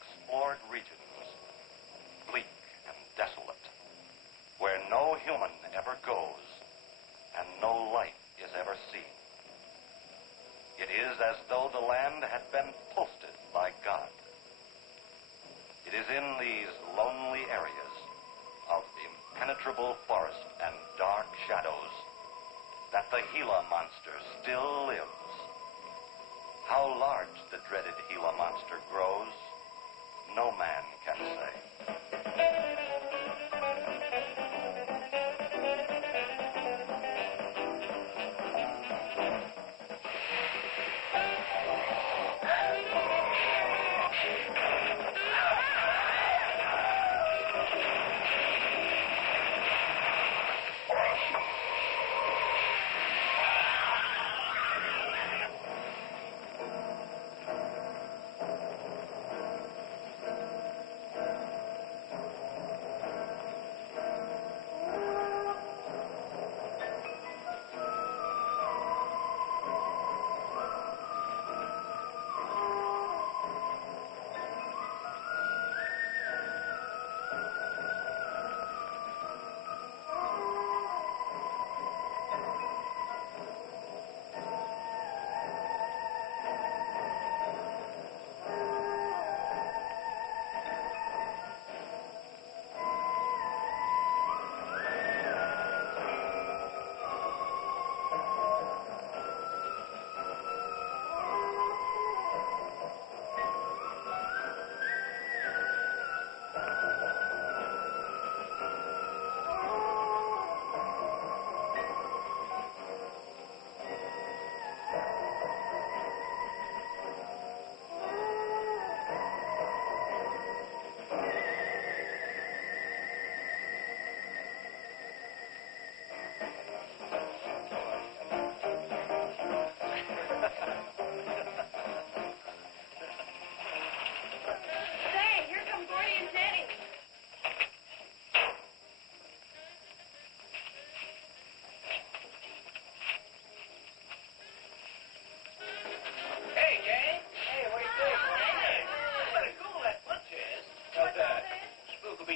unexplored regions, bleak and desolate, where no human ever goes and no life is ever seen. It is as though the land had been posted by God. It is in these lonely areas of impenetrable forest and dark shadows that the Gila Monster still lives. How large the dreaded Gila Monster grows, no man can say.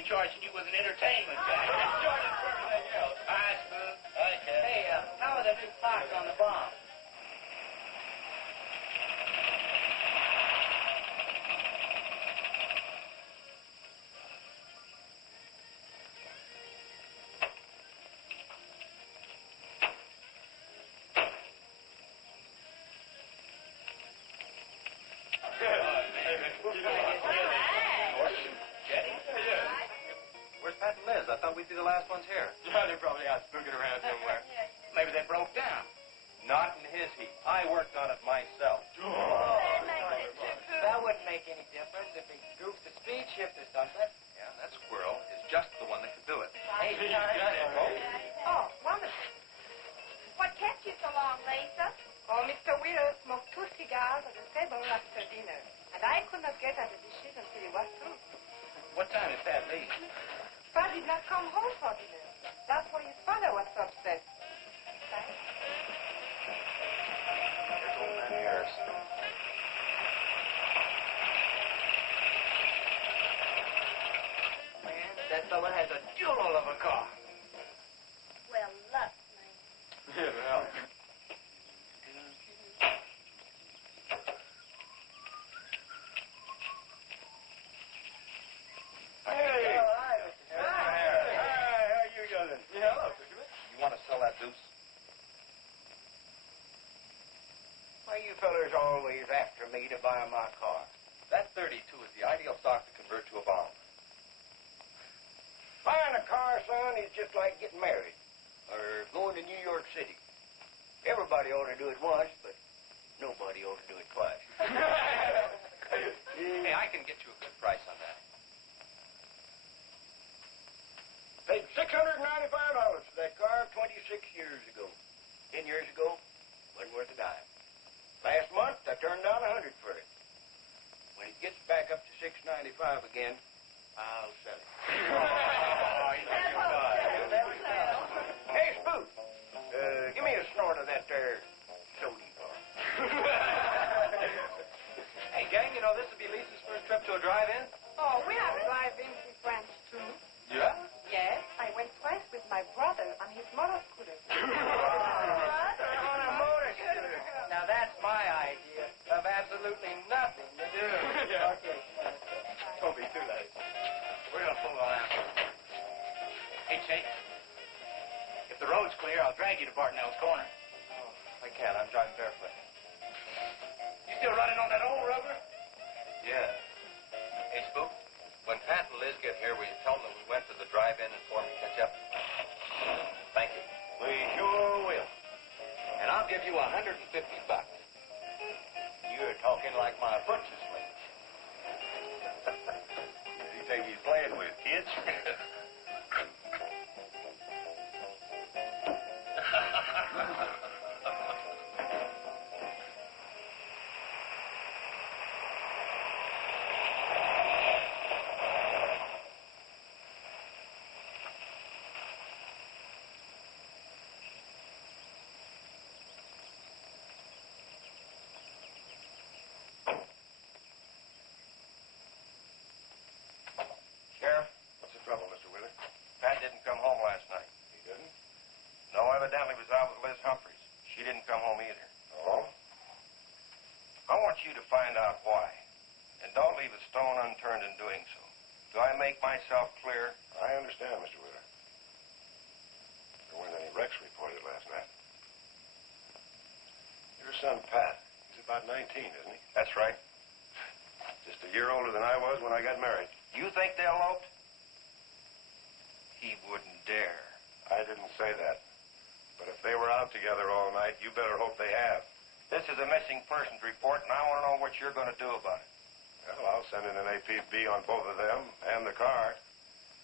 Charging you with an entertainment tax. Charging for everything else. Hi, Spook. Hi, Ken. Hey, how are the new clocks on the bomb? I thought we'd be the last ones here. Yeah, they're probably out spooking around somewhere. Maybe they broke down. Not in his heat. I worked on it myself. That wouldn't make any difference if he goofed the speed shift or something. Yeah, that squirrel is just the one that could do it. Hey, He's got it. Oh, wonderful. What kept you so long, Lisa? Oh, Mr. Wheeler smoked 2 cigars at the table after dinner, and I could not get at the dishes until he was through. What time did Pat leave? Pat did not come home for dinner. That's why his father was so upset. Here's old man Harris. Man, that fella has a jewel of a car. Well, look, man. Yeah, well. Why, you fellers always after me to buy my car. That 32 is the ideal stock to convert to a bomb. Buying a car, son, is just like getting married or going to New York City. Everybody ought to do it once, but nobody ought to do it twice. Hey, I can get you a good price on that. Paid $695 for that car 26 years ago. 10 years ago, wasn't worth a dime. Last month, I turned down $100 for it. When it gets back up to $695 again, I'll sell it. Hey, Spook, give me a snort of that there sodium. Lisa's first trip to a drive-in? Oh, we have drive-ins with friends, too. Yeah? Yes, I went twice with my brother on his motor scooter. On a motor scooter. Now, that's my idea of absolutely nothing to do. Yeah. Okay. Don't be too late. We're going to pull on out. Hey, Chase. If the road's clear, I'll drag you to Bartonell's corner. Oh, I can't. I'm driving barefoot. You still running on that old rubber? Yeah. Hey, Spook, when Pat and Liz get here, will you tell them that we went to the drive-in and for them to catch up? Thank you. We sure will. And I'll give you $150. You're talking like my butcher's mate. You think he's playing with, kids? Sheriff? What's the trouble, Mr. Wheeler? Pat didn't come home last night. He didn't? No, evidently was out with Liz Humphreys. She didn't come home either. Oh? I want you to find out why. And don't leave a stone unturned in doing so. Do I make myself clear? I understand, Mr. Wheeler. There weren't any wrecks reported last night. Your son, Pat, he's about 19, isn't he? That's right. Just a year older than I was when I got married. You think they eloped? He wouldn't dare. I didn't say that. But if they were out together all night, you better hope they have. This is a missing persons report, and I want to know what you're going to do about it. Well, I'll send in an APB on both of them and the car.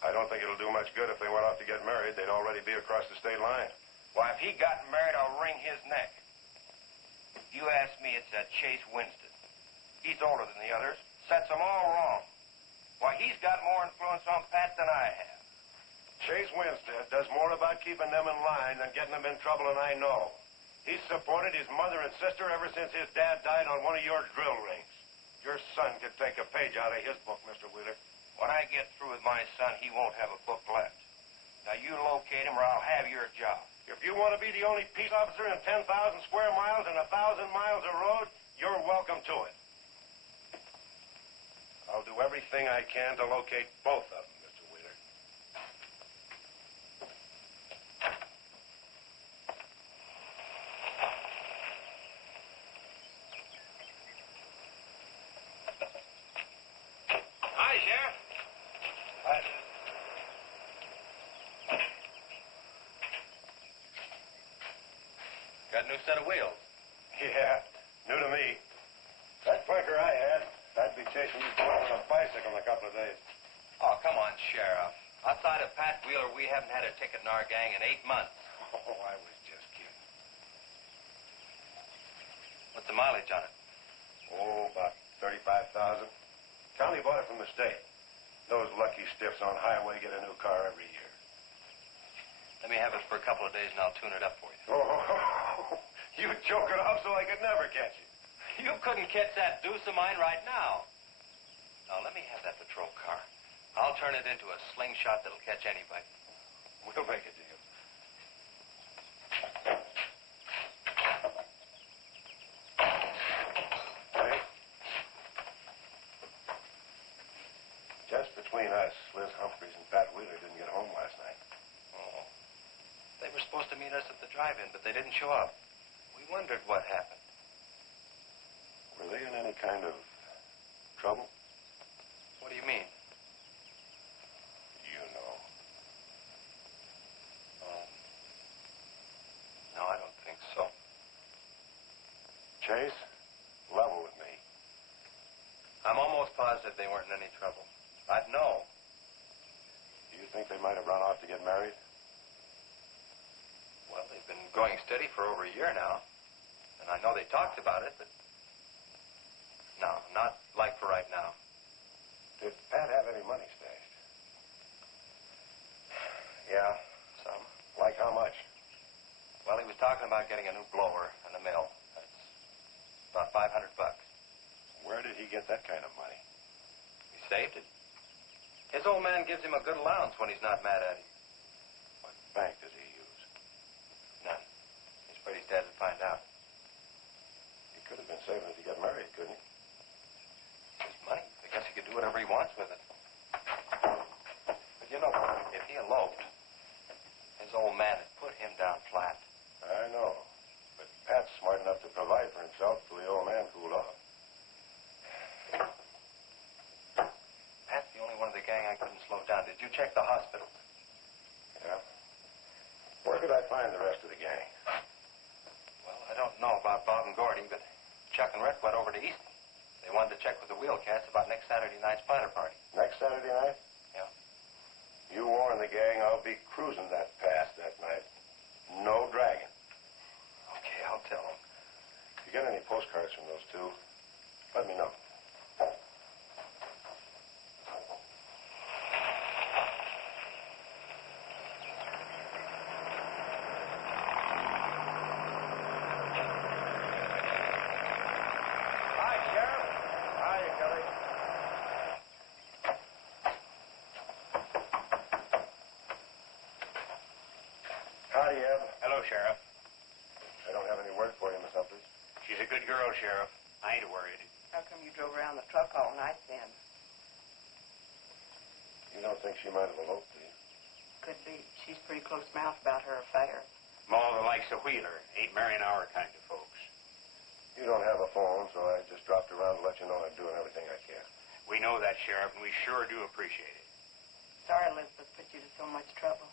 I don't think it'll do much good if they went off to get married. They'd already be across the state line. Why, if he got married, I'll wring his neck. You ask me, it's that Chase Winston. He's older than the others. Sets them all wrong. Why, he's got more influence on Pat than I have. Chase Winstead does more about keeping them in line than getting them in trouble, and I know. He's supported his mother and sister ever since his dad died on one of your drill rings. Your son could take a page out of his book, Mr. Wheeler. When I get through with my son, he won't have a book left. Now, you locate him or I'll have your job. If you want to be the only peace officer in 10,000 square miles and 1,000 miles of road, you're welcome to it. I'll do everything I can to locate both of them, Mr. Wheeler. Hi, Sheriff. Hi. Got a new set of wheels. Yeah, new to me. That clunker I had, I'd be chasing you boys on a bicycle in a couple of days. Oh, come on, Sheriff. Outside of Pat Wheeler, we haven't had a ticket in our gang in 8 months. Oh, I was just kidding. What's the mileage on it? Oh, about 35,000. County bought it from the state. Those lucky stiffs on highway get a new car every year. Let me have it for a couple of days and I'll tune it up for you. Oh, you choke it off so I could never catch you. You couldn't catch that deuce of mine right now. Now, let me have that patrol car. I'll turn it into a slingshot that'll catch anybody. We'll make a deal. Hey. Just between us, Liz Humphreys and Pat Wheeler didn't get home last night. Oh. They were supposed to meet us at the drive-in, but they didn't show up. We wondered what happened. Were they in any kind of trouble? What do you mean? You know. No, I don't think so. Chase, level with me. I'm almost positive they weren't in any trouble. I'd know. Do you think they might have run off to get married? Well, they've been going steady for over a year now. And I know they talked about it, but... No, not like for right now. Did Pat have any money stashed? Yeah, some. Like how much? Well, he was talking about getting a new blower and a mill. That's about $500. Where did he get that kind of money? saved it. His old man gives him a good allowance when he's not mad at him. What bank does he use? None. He's afraid his dad would find out. He could have been saving it to get married, couldn't he? His money. I guess he could do whatever he wants with it. But you know, if he eloped, his old man had put him down flat. I know. But Pat's smart enough to provide for himself till the old man cooled off. Pat's the only one of the gang I couldn't slow down. Did you check the hospital? Yeah. Where could I find the rest of the gang? Well, I don't know about Bob and Gordy, but Chuck and Rick went over to Easton. They wanted to check with the wheel cats about next Saturday night's fighter party. Next Saturday night? Yeah. You warn the gang I'll be cruising that pass that night. No dragging. Okay, I'll tell them. If you get any postcards from those two, let me know. Hi, Sheriff. Hiya, Kelly. Howdy, Eb. Hello, Sheriff. I don't have any word for you, Miss Humphries. She's a good girl, Sheriff. I ain't worried. How come you drove around the truck all night then? You don't think she might have eloped, do you? Could be. She's pretty close-mouthed about her affair. Ma the likes of Wheeler ain't marrying our kind of folks. You don't have a phone, so I just dropped around to let you know I'm doing everything I can. We know that, Sheriff, and we sure do appreciate it. Sorry Elizabeth put you to so much trouble.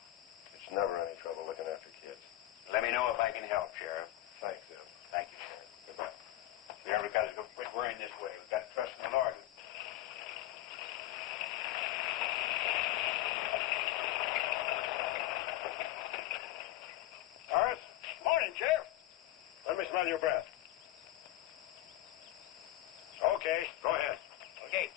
It's never any trouble looking after kids. Let me know if I can help, Sheriff. Thanks, Eb. Thank you, Sheriff. Goodbye. We ever got to go quit worrying this way. We've got to trust in the Lord. Horace? Morning, Sheriff. Let me smell your breath. Okay, go ahead. Okay.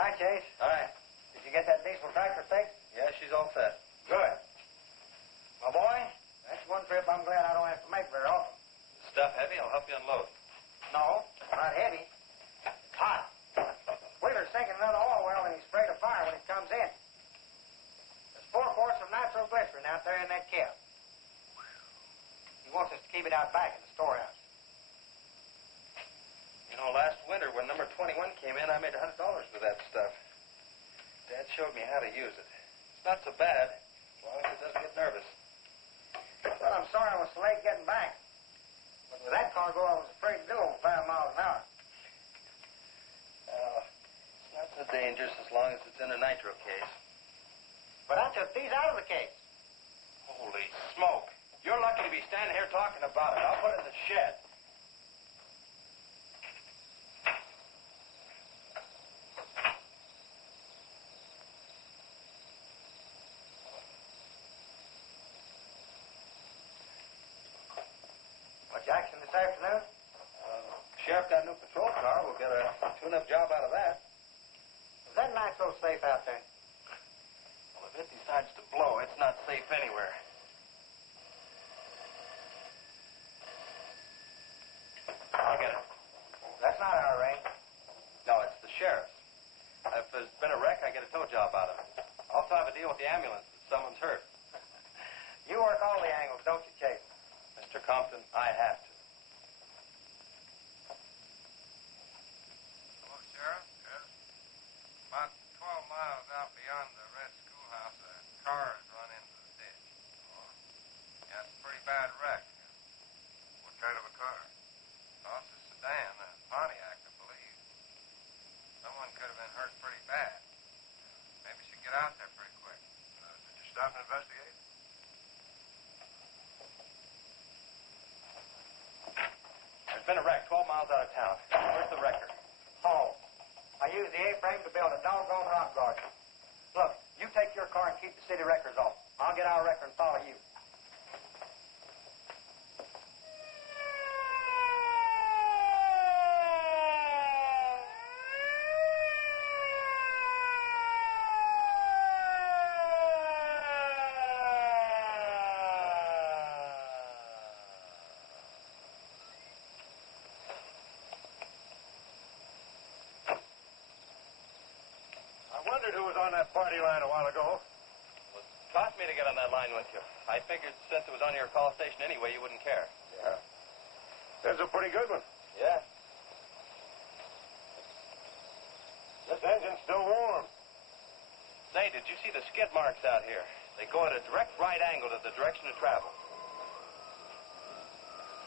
Hi, Chase. Hi. Did you get that diesel tractor fixed? Yeah, she's all set. Good. My boy, that's one trip I'm glad I don't have to make very often. Stuff heavy? I'll help you unload. No, not heavy. It's hot. Wheeler's sinking another oil well and he's afraid of fire when it comes in. There's 4 quarts of nitroglycerin out there in that kit. He wants us to keep it out back in the storehouse. You know, last winter when number 21 came in, I made $100 with that stuff. Dad showed me how to use it. It's not so bad, as long as it doesn't get nervous. Well, I'm sorry I was so late getting back. But with that cargo, I was afraid to do over 5 miles an hour. It's not so dangerous as long as it's in a nitro case. But I took these out of the case. Holy smoke. You're lucky to be standing here talking about it. I'll put it in the shed. Much action this afternoon? Sheriff got a new patrol car. We'll get a tune-up job out of that. Is that nitro safe out there? Well, if it decides to blow, it's not safe anywhere. I'll get it. That's not our range. No, it's the sheriff's. If there's been a wreck, I get a tow job out of it. I also have a deal with the ambulance if someone's hurt. You work all the angles, don't you, Chase? Mr. Compton, I have to. Hello, Sheriff. Yes. About 12 miles out beyond the red schoolhouse, a car has run into the ditch. Oh? Yeah, it's a pretty bad wreck. What kind of a car? Oh, it's a sedan, a Pontiac, I believe. Someone could have been hurt pretty bad. Maybe we should get out there pretty quick. Did you stop and investigate? There's been a wreck 12 miles out of town. Where's the wrecker? Home. I used the A-frame to build a doggone rock garden. Look, you take your car and keep the city records off. I'll get our wrecker and follow you. who was on that party line a while ago. Well, it cost me to get on that line with you. I figured since it was on your call station anyway, you wouldn't care. Yeah. That's a pretty good one. Yeah. This engine's still warm. Say, did you see the skid marks out here? They go at a direct right angle to the direction of travel.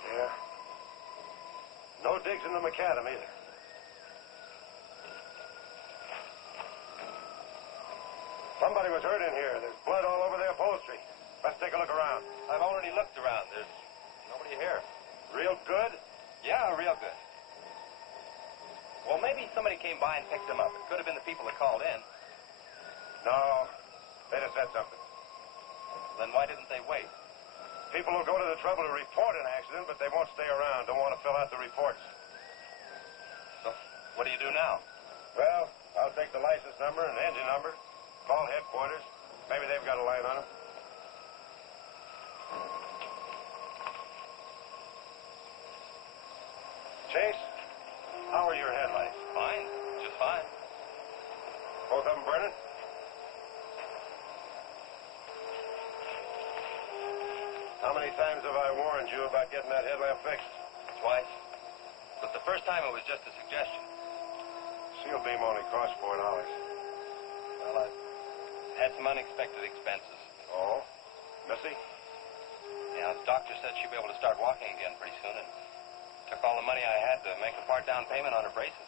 Yeah. No digs in the macadam either. Somebody was hurt in here. There's blood all over the upholstery. Let's take a look around. I've already looked around. There's nobody here. Real good? Yeah, real good. Well, maybe somebody came by and picked them up. It could have been the people that called in. No. They'd have said something. Then why didn't they wait? People will go to the trouble to report an accident, but they won't stay around. Don't want to fill out the reports. So, what do you do now? Well, I'll take the license number and engine number, call headquarters. Maybe they've got a line on them. Chase, how are your headlights? Fine. Just fine. Both of them burning? How many times have I warned you about getting that headlamp fixed? Twice. But the first time it was just a suggestion. Seal beam only costs $4. Well, I had some unexpected expenses. Oh? Missy? Yeah, the doctor said she'd be able to start walking again pretty soon, and took all the money I had to make a part down payment on her braces.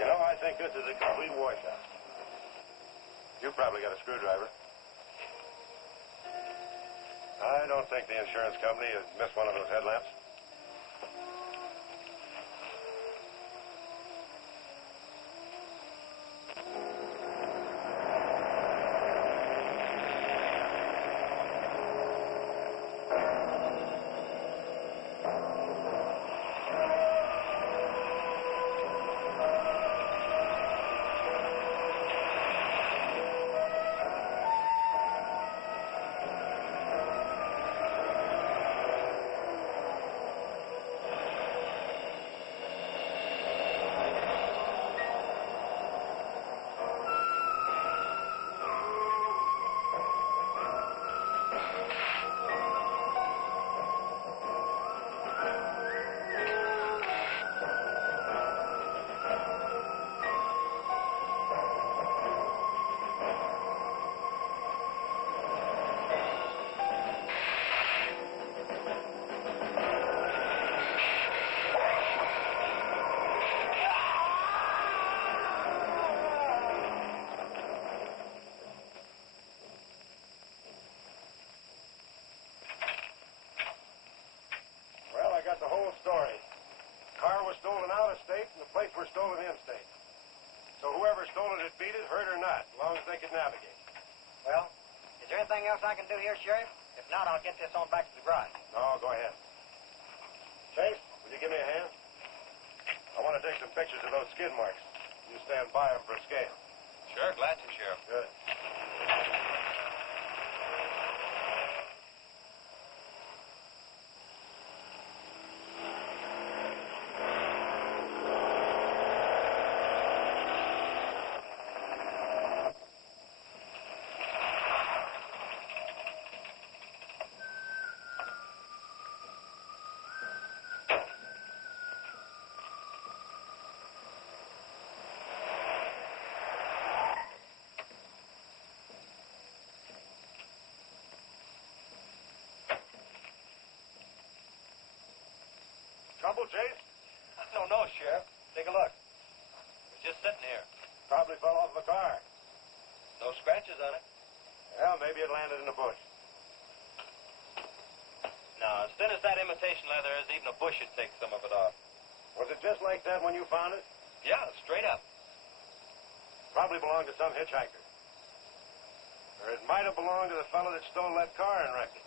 You know, I think this is a complete washout. You probably got a screwdriver. I don't think the insurance company has missed one of those headlamps. The whole story. Car was stolen out of state and the plates were stolen in state. So whoever stole it had beat it, hurt or not, as long as they could navigate. Well, is there anything else I can do here, Sheriff? If not, I'll get this on back to the garage. No, go ahead. Chase, will you give me a hand? I want to take some pictures of those skid marks. You stand by them for a scale. Sure, glad to, Sheriff. Good. Trouble, Chase? I don't know, Sheriff. Take a look. It was just sitting here. Probably fell off the car. No scratches on it. Well, maybe it landed in a bush. No, as thin as that imitation leather is, even a bush would take some of it off. Was it just like that when you found it? Yeah, straight up. Probably belonged to some hitchhiker. Or it might have belonged to the fellow that stole that car and wrecked it.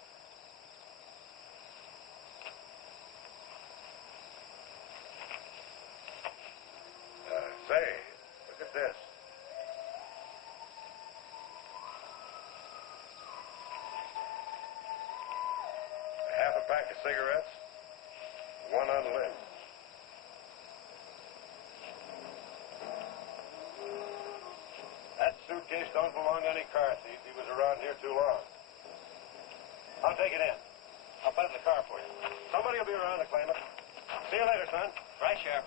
Say, look at this. Half a pack of cigarettes, one unlit. case don't belong to any car thief. He was around here too long. I'll take it in. I'll put it in the car for you. Somebody will be around to claim it. See you later, son. Right, Sheriff.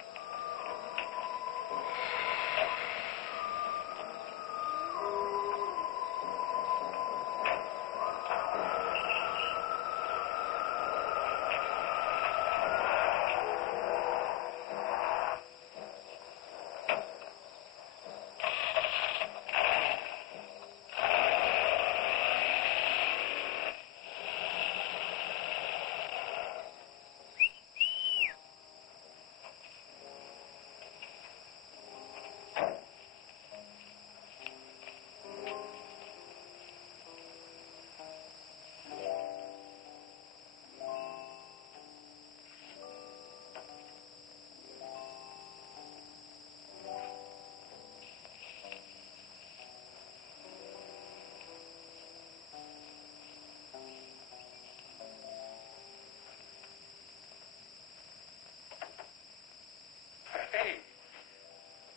Hey,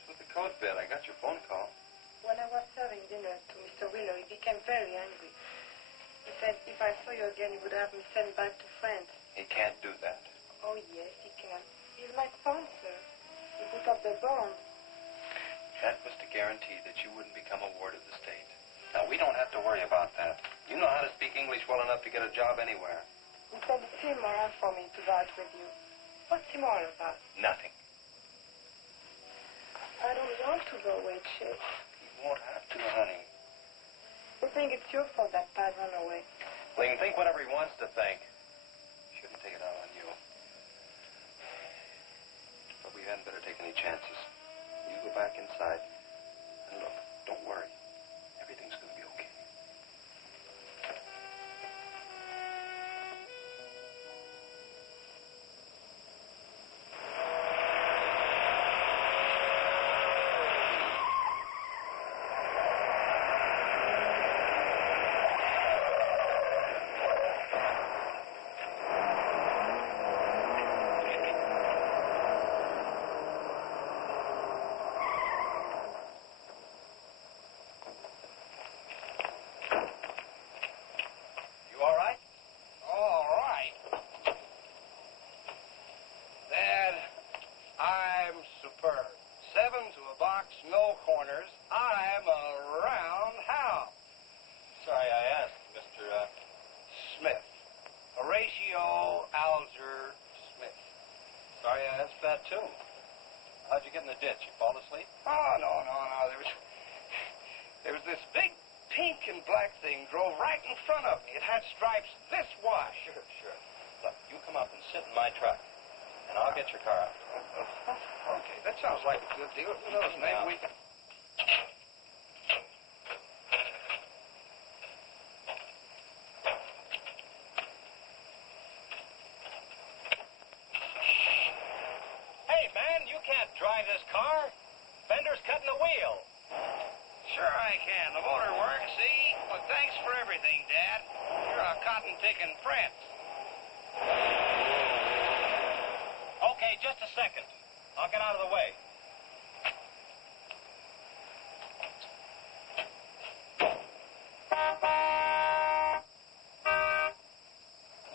what's with the coat bed? I got your phone call. When I was serving dinner to Mr. Wheeler, he became very angry. He said if I saw you again, he would have me sent back to France. He can't do that. Oh, yes, he can. He's my sponsor. He put up the bond. That was to guarantee that you wouldn't become a ward of the state. Now, we don't have to worry about that. You know how to speak English well enough to get a job anywhere. He said it's immoral for me to vouch with you. What's immoral about? Nothing. I don't want to go away, Chick. You won't have to, honey. You think it's your fault that Pat ran away. Well, he can think whatever he wants to think. Shouldn't take it out on you. But we hadn't better take any chances. You go back inside. And look, don't worry. Everything's going to be okay. How'd you get in the ditch? You fall asleep? Oh, no. There was this big pink and black thing drove right in front of me. It had stripes this wide. Sure. Look, you come up and sit in my truck, and I'll get your car out. Okay, that sounds like a good deal. Who knows, maybe we can... Drive this car. Fender's cutting the wheel. Sure I can. The motor works, see? Well, thanks for everything, Dad. You're a cotton-picking friend. Okay, just a second. I'll get out of the way.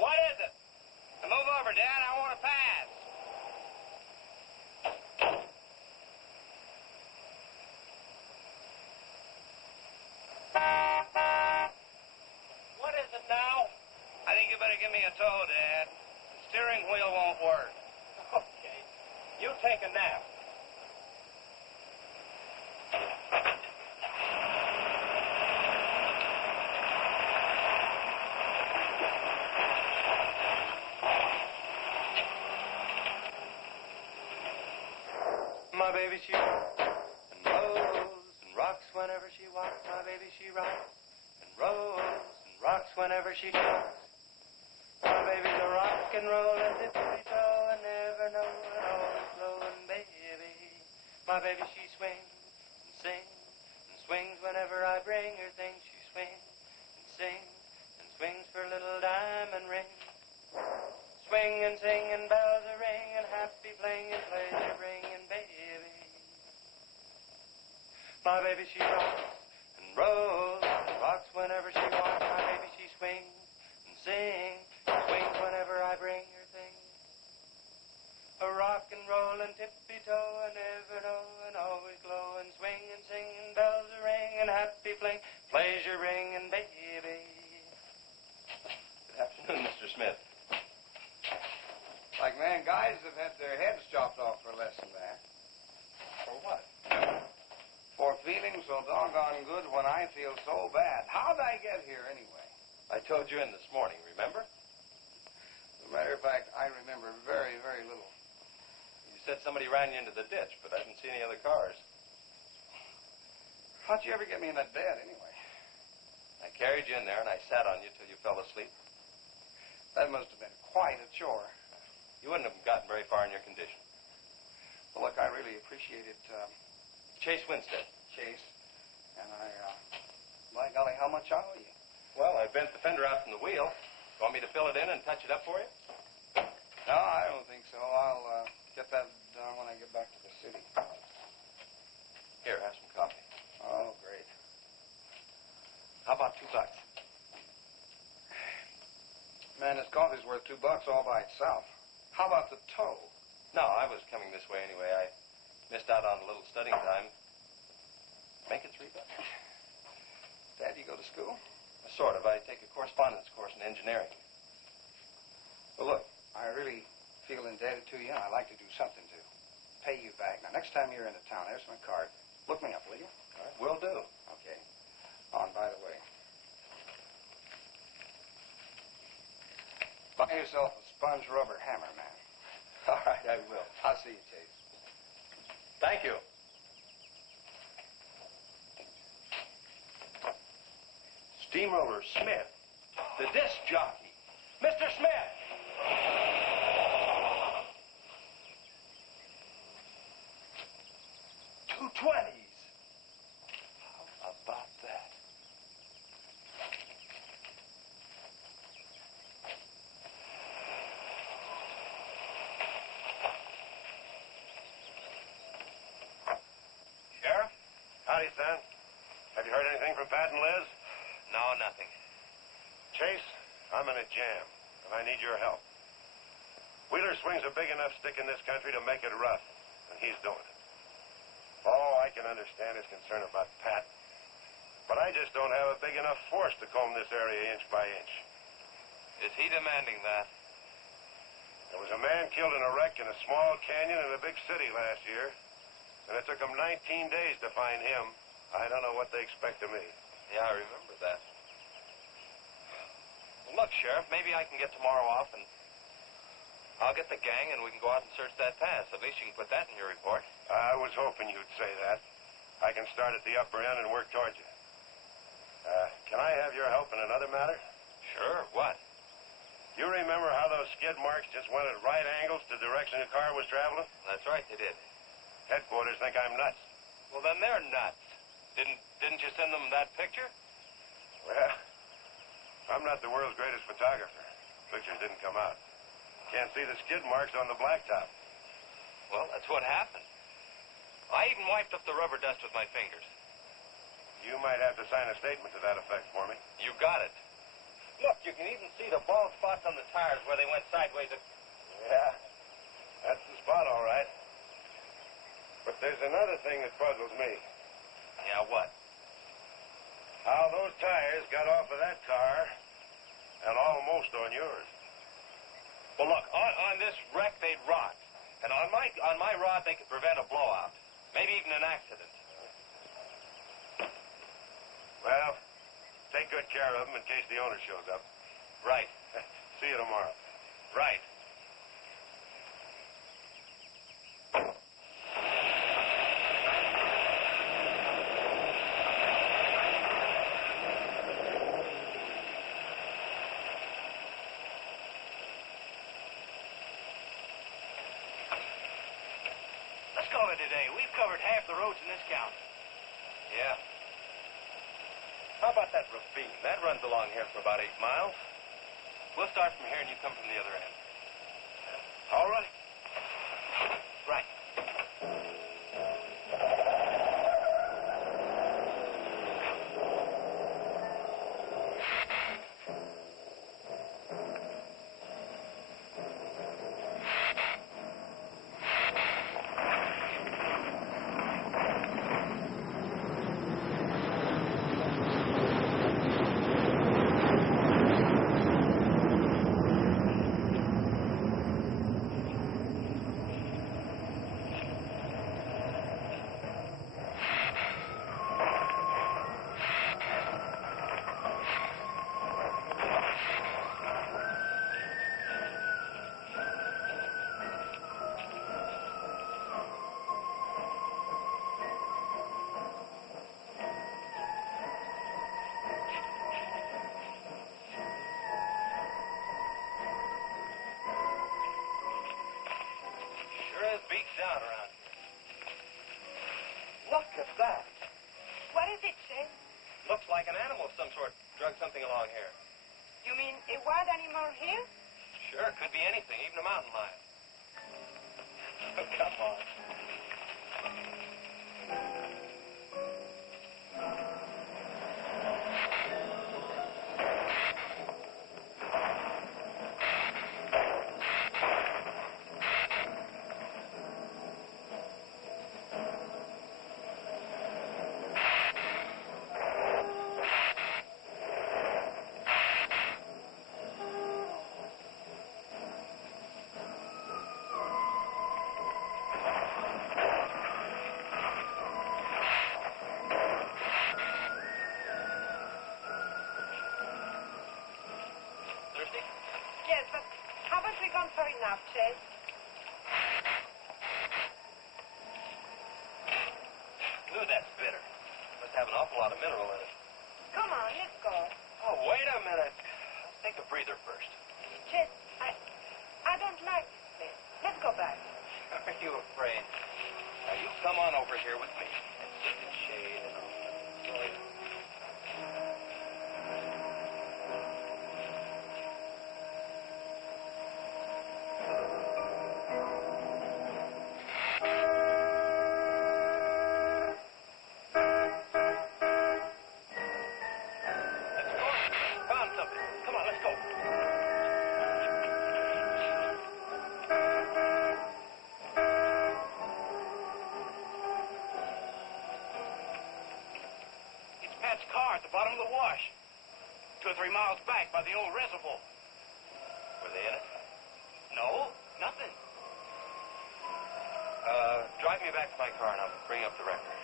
What is it? Move over, Dad. I want to pass. What is it now? I think you better give me a tow, Dad. The steering wheel won't work. Okay. You take a nap. My baby, she rocks and rolls and rocks whenever she walks. My baby, she rocks and rolls and rocks whenever she talks. My baby's a rock and rollin' tippity-toe and never know it all flowin' baby. My baby, she swings and sings and swings whenever I bring her things. She swings and sings and swings for a little diamond ring. Swing and sing and bells a ring and happy fling and pleasure bringing baby. My baby, she rocks and rolls and rocks whenever she walks. My baby, she swings and sings. Swings whenever I bring her things. A rock and roll and tippy-toe and ever know and always glow and swing and sing and bells a ring and happy fling. Pleasure ring and baby. Good afternoon, Mr. Smith. Like man, guys have had their heads chopped off for less than that. For what? For feeling so doggone good when I feel so bad. How'd I get here anyway? I told you in this morning, remember? As a matter of fact, I remember very, very little. You said somebody ran you into the ditch, but I didn't see any other cars. How'd you ever get me in that bed anyway? I carried you in there and I sat on you till you fell asleep. That must have been quite a chore. You wouldn't have gotten very far in your condition. Well, look, I really appreciate it, Chase Winstead. Chase. And by golly, how much I owe you? Well, I bent the fender out from the wheel. Want me to fill it in and touch it up for you? No, I don't think so. I'll get that done when I get back to the city. Here, have some coffee. Oh, great. How about $2? Man, this coffee's worth $2 all by itself. How about the tow? No, I was coming this way anyway. I missed out on a little studying time. Make it $3. Dad, you go to school? Sort of. I take a correspondence course in engineering. Well, look, I really feel indebted to you, and I'd like to do something to pay you back. Now, next time you're into town, there's my card. Look me up, will you? All right, will do. Okay. Oh, and by the way, buy yourself a sponge rubber hammer, man. All right, I will. I'll see you, Chase. Thank you. Steamroller Smith, the disc jockey. Mr. Smith! 220s. How about that? Sheriff? Howdy, son. Have you heard anything from Pat and Liz? No, nothing. Chase, I'm in a jam, and I need your help. Wheeler swings a big enough stick in this country to make it rough, and he's doing it. Oh, I can understand his concern about Pat, but I just don't have a big enough force to comb this area inch by inch. Is he demanding that? There was a man killed in a wreck in a small canyon in a big city last year, and it took them 19 days to find him. I don't know what they expect of me. Yeah, I remember that. Well, look, Sheriff, maybe I can get tomorrow off and I'll get the gang and we can go out and search that pass. At least you can put that in your report. I was hoping you'd say that. I can start at the upper end and work towards you. Can I have your help in another matter? Sure, what? You remember how those skid marks just went at right angles to the direction the car was traveling? That's right, they did. Headquarters think I'm nuts. Well, then they're nuts. Didn't you send them that picture? Well, I'm not the world's greatest photographer. Pictures didn't come out. Can't see the skid marks on the blacktop. Well, that's what happened. I even wiped up the rubber dust with my fingers. You might have to sign a statement to that effect for me. You got it. Look, you can even see the bald spots on the tires where they went sideways. Yeah, that's the spot, all right. But there's another thing that puzzles me. Yeah, what? How those tires got off of that car and almost on yours. Well, look, on this wreck, they'd rot. And on my rod, they could prevent a blowout. Maybe even an accident. Well, take good care of them in case the owner shows up. Right. See you tomorrow. Right. Let's call it a day. We've covered half the roads in this county. Yeah. How about that ravine? That runs along here for about 8 miles. We'll start from here and you come from the other end. All right. Right. down around here. Look at that. What is it, Chase? Looks like an animal of some sort drug something along here. You mean a wild animal here? Sure, could be anything, even a mountain lion. Oh, come on. Yes, but how about we gone for enough, Chase? Ooh, that's bitter. Must have an awful lot of mineral in it. Come on, let's go. Oh, wait a minute. Let's take a breather first. Chase, I don't like this place. Let's go back. Are you afraid? Now, you come on over here with me and sit in shade and all that. Car at the bottom of the wash. 2 or 3 miles back by the old reservoir. Were they in it? No, nothing. Drive me back to my car and I'll bring up the record.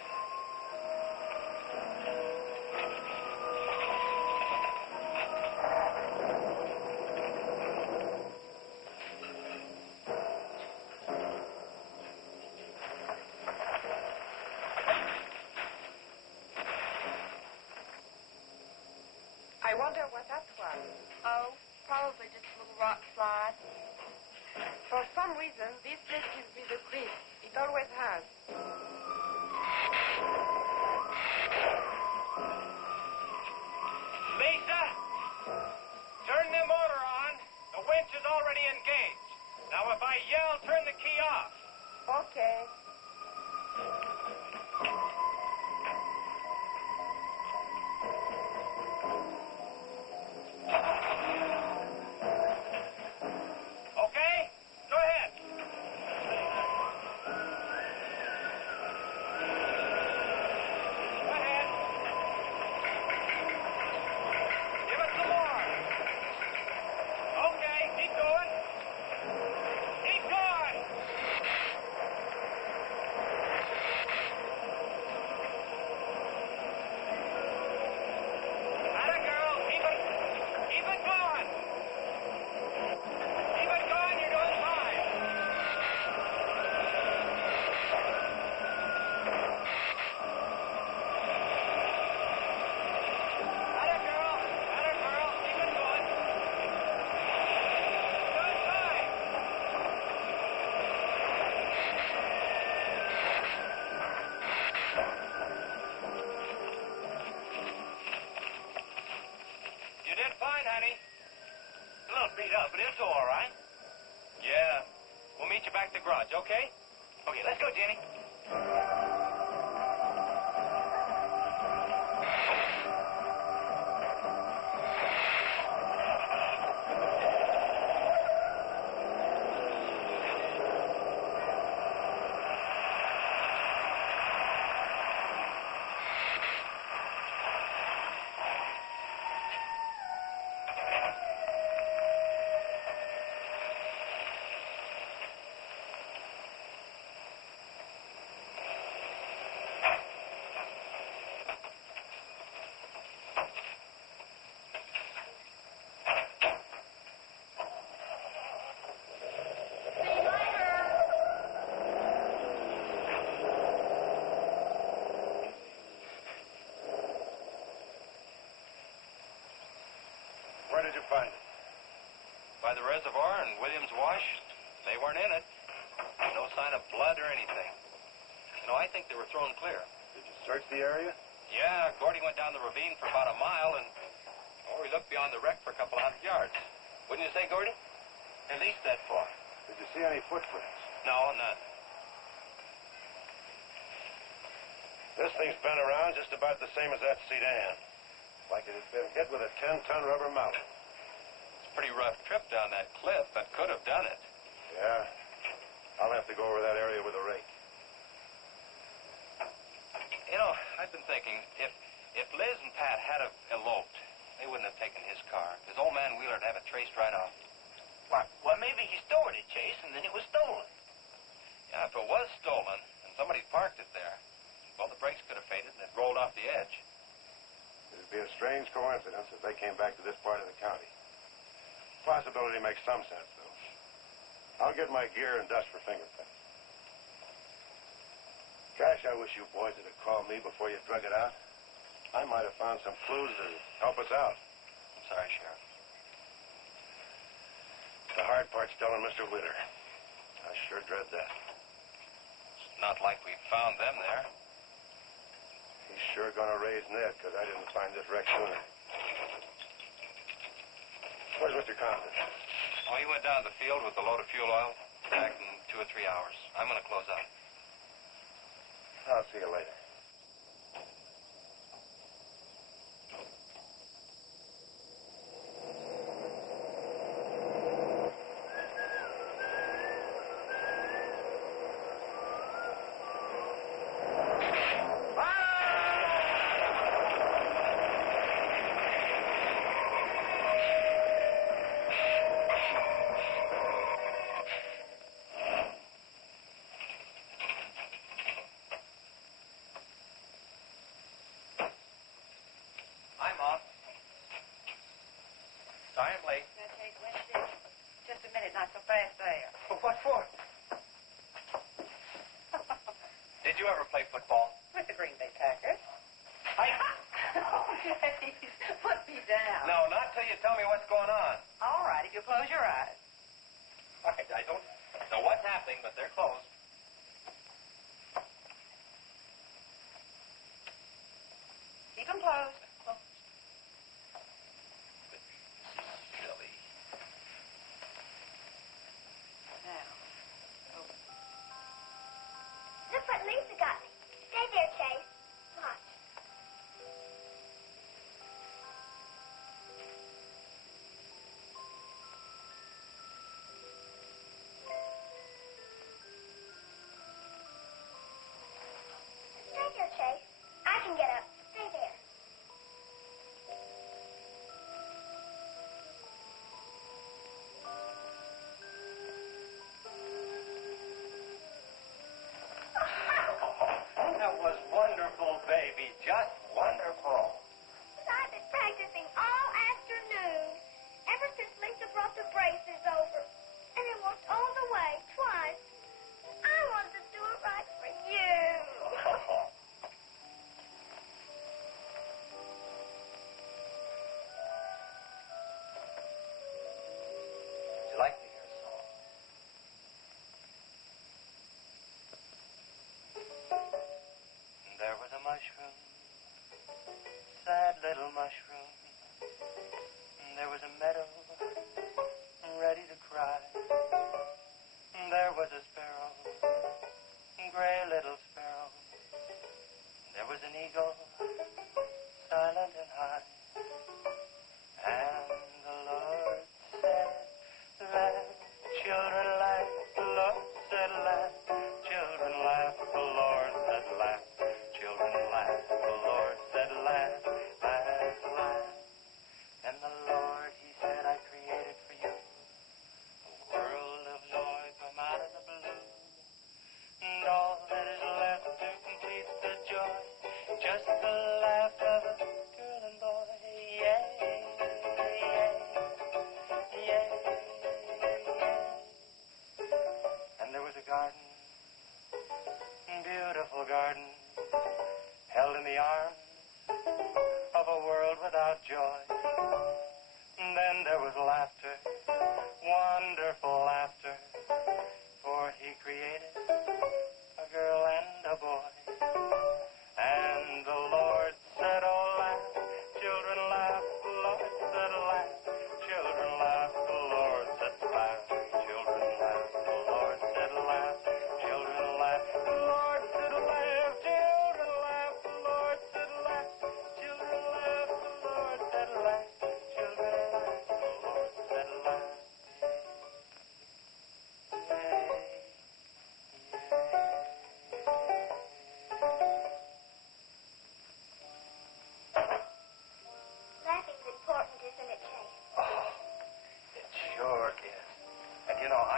I wonder what that was. Oh, probably just a little rock slide. For some reason, this place gives me the creep. It always has. Lisa! Turn the motor on. The winch is already engaged. Now, if I yell, turn the key off. Okay. Okay? Go ahead. Go ahead. Give it some more. Okay, keep going. Keep going. Atta girl, keep it going. Keep it going, you're doing fine. Atta girl, keep it going. Doing fine. You did fine, honey. A little beat up, but it's all right. Yeah. We'll meet you back at the garage, okay? Okay, let's go, Jenny. Where did you find it? By the reservoir and Williams Wash. They weren't in it. No sign of blood or anything. You know, I think they were thrown clear. Did you search the area? Yeah, Gordy went down the ravine for about a mile, and we looked beyond the wreck for a couple of 100 yards. Wouldn't you say, Gordy? At least that far. Did you see any footprints? No, none. This thing's been around just about the same as that sedan. Like it had been hit with a 10-ton rubber mallet. It's a pretty rough trip down that cliff, but could have done it. Yeah. I'll have to go over that area with a rake. You know, I've been thinking, if Liz and Pat had eloped, they wouldn't have taken his car. Because old man Wheeler'd have it traced right off. Well, maybe he stored it, Chase, and then it was stolen. Yeah, if it was stolen, and somebody parked it there, well, the brakes could have faded and it rolled off the edge. It'd be a strange coincidence if they came back to this part of the county. Possibility makes some sense, though. I'll get my gear and dust for fingerprints. Gosh, I wish you boys would have called me before you drug it out. I might have found some clues to help us out. I'm sorry, Sheriff. The hard part's telling Mr. Wheeler. I sure dread that. It's not like we found them there. He's sure gonna raise Ned, because I didn't find this wreck sooner. Where's Mr. Compton? Oh, he went down to the field with a load of fuel oil. Back in 2 or 3 hours. I'm going to close out. I'll see you later. I'm on. Sorry I'm late. Just a minute, not so fast there. What for? Did you ever play football? With the Green Bay Packers. Oh, please, put me down. No, not till you tell me what's going on. All right, if you close your eyes. I don't know what's happening, but they're closed. Keep them closed. Silly. Now. Look what Lisa got me. Stay there, Chase. Watch.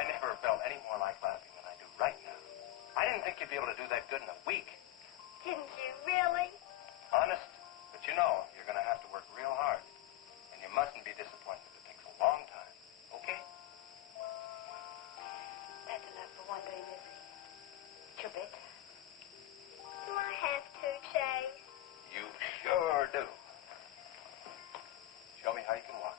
I never felt any more like laughing than I do right now. I didn't think you'd be able to do that good in a week. Didn't you really? Honest. But you know, you're going to have to work real hard. And you mustn't be disappointed if it takes a long time. Okay? That's enough for one day, Missy. You bet. Do I have to, Chase? You sure do. Show me how you can walk.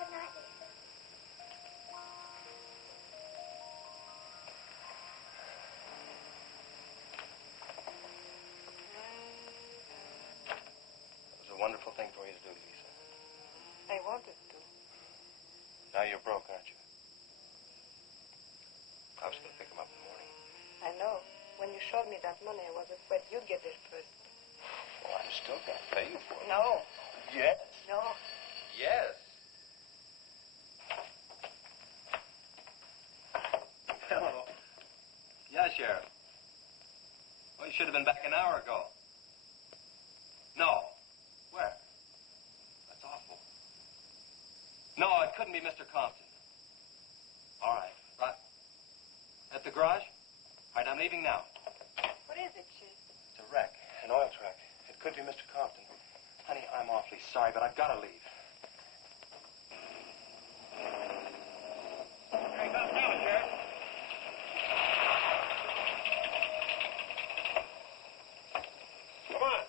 Good night, Lisa. It was a wonderful thing for you to do, Lisa. I wanted to. Now you're broke, aren't you? I was going to pick him up in the morning. I know. When you showed me that money, I was afraid you'd get it first. Well, I'm still going to pay you for it. No. Yes. No. Yes. Hello. Yeah, Sheriff. Well, you should have been back an hour ago. No. Where? That's awful. No, it couldn't be Mr. Compton. All right. Right. At the garage? All right, I'm leaving now. What is it, Chase? It's a wreck, an oil track. It could be Mr. Compton. Honey, I'm awfully sorry, but I've got to leave. Here he comes now, Sheriff. Come on.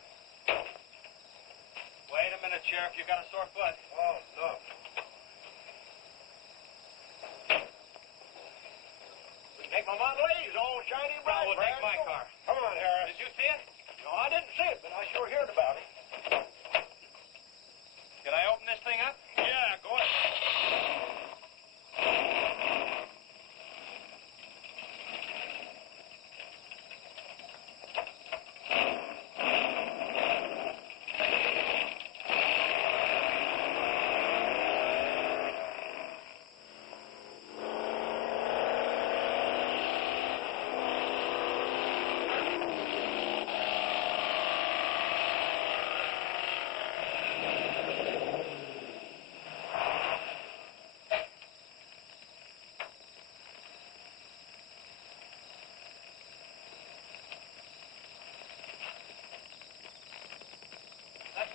Wait a minute, Sheriff. You got a sore foot. Oh, no. Take my Model A's, all shiny bright. No, we'll take my car. Come on, Harris. Did you see it? No, I didn't see it, but I sure heard about it. Can I open this thing up? Yeah, go ahead.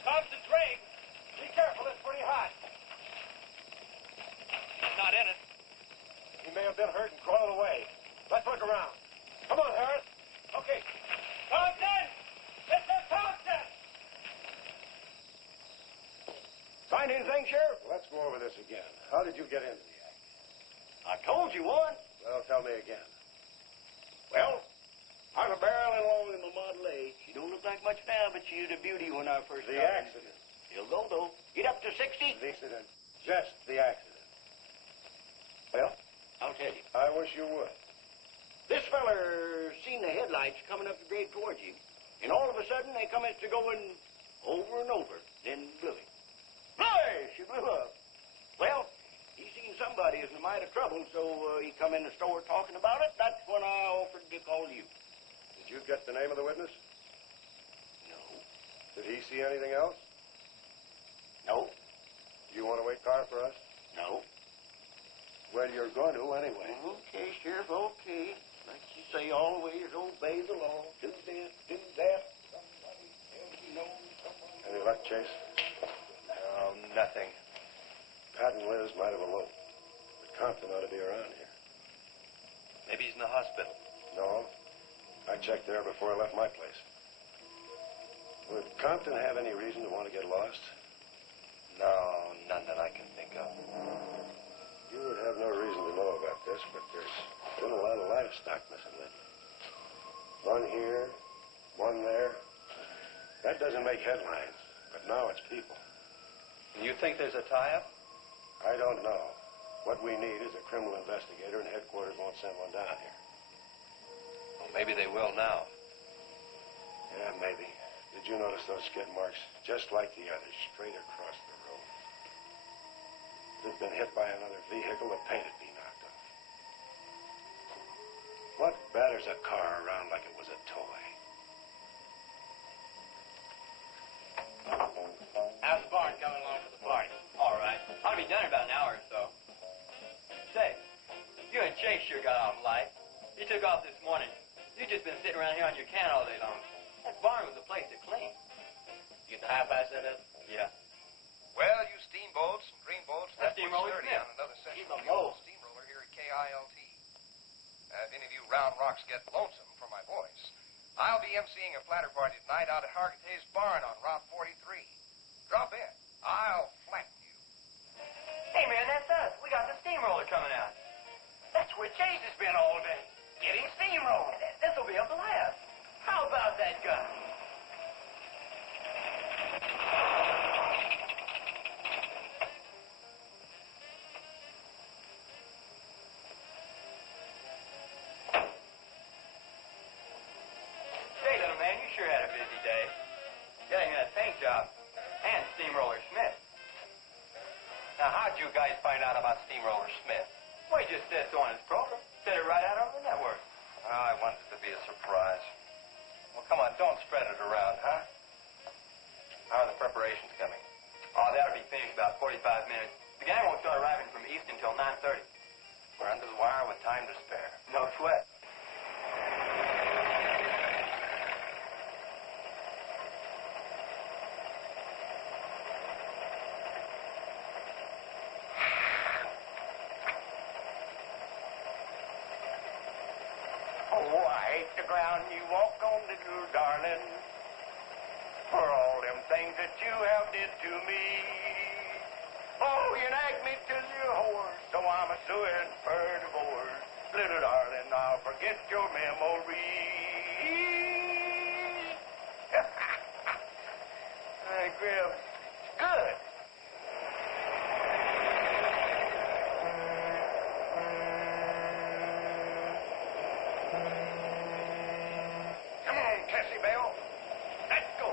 Concentrate. Be careful, it's pretty hot. He's not in it. He may have been hurt and crawled away. Let's look around. Come on, Harris. Okay. Compton! Mr. Compton! Find anything, Sheriff? Let's go over this again. How did you get into the act? I told you once. Well, tell me again. Well, I'm a barreling along in my Model A. She don't look like much now, but she was a beauty when I first The started. accident. You'll go, though. Get up to 60. The accident. Just the accident. Well, I'll tell you. I wish you would. This feller seen the headlights coming up the grade towards him, and all of a sudden they come to going over and over, then blew him. Boy, she blew up. Well, he seen somebody was in a mite of trouble, so he come in the store talking about it. That's when I offered to call you. Did you get the name of the witness? No. Did he see anything else? No. Do you want to wait car for us? No. Well, you're going to anyway. Okay, Sheriff, okay. Like you say, always obey the law. Do this, do that. Somebody else you know, somebody. Any luck, Chase? No, nothing. Pat and Liz might have eloped. But Compton ought to be around here. Maybe he's in the hospital. No. I checked there before I left my place. Would Compton have any reason to want to get lost? No, none that I can think of. You would have no reason to know about this, but there's been a lot of livestock missing lately. One here, one there. That doesn't make headlines, but now it's people. You think there's a tie-up? I don't know. What we need is a criminal investigator, and headquarters won't send one down here. Well, maybe they will now. Yeah, maybe. Did you notice those skid marks? Just like the others, straight across the road. If it had been hit by another vehicle, the paint would be knocked off. What batters a car around like it was a toy? How's the barn coming along for the party? All right. Ought to be done in about and Chase sure got off light. He took off this morning. You've just been sitting around here on your can all day long. That barn was a place to clean. You get the half-ass in it? Yeah. Well, you steamboats and dreamboats, That that's steamroller sturdy Smith. on another section of the old steamroller here at KILT. If any of you round rocks get lonesome for my voice, I'll be emceeing a flatter party tonight out at Hargitay's barn on Route 43. Drop in. I'll flatten you. Hey, man, that's us. We got the steamroller coming out. That's where Chase has been all day. Getting steamrolled. This'll be a blast. How about that guy? Say, little man, you sure had a busy day. Getting that paint job and Steamroller Smith. Now, how'd you guys find out about Steamroller Smith? Well, he just said so on his program. Said it right out on the network. I wanted it to be a surprise. Well, come on, don't spread it around, huh? How are the preparations coming? Oh, that'll be finished about 45 minutes. The gang won't start arriving from east until 9:30. We're under the wire with time to spare. No sweat. Oh, I hate the ground you walk on, little darling, for all them things that you have did to me. Oh, you nagged me till you're hoarse, so I'm a suing for divorce. Little darling, I'll forget your memory. Hey, Griff, good. Come on, Tessie Bell. Let's go.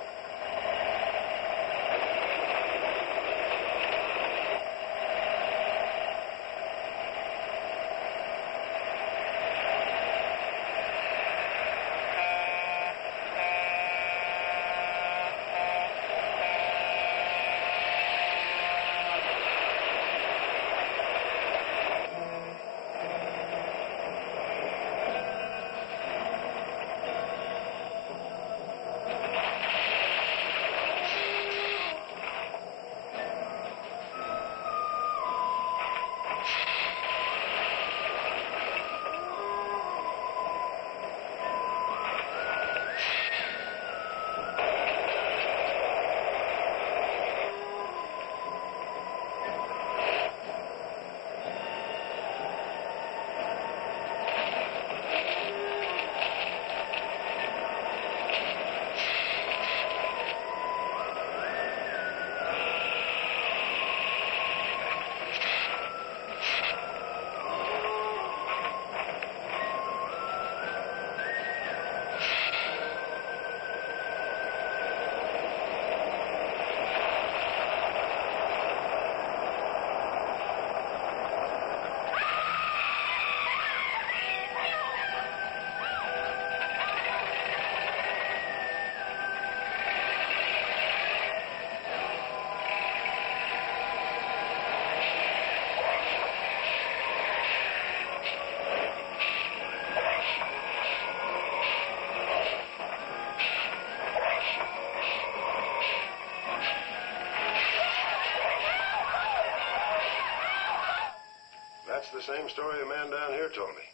That's the same story the man down here told me.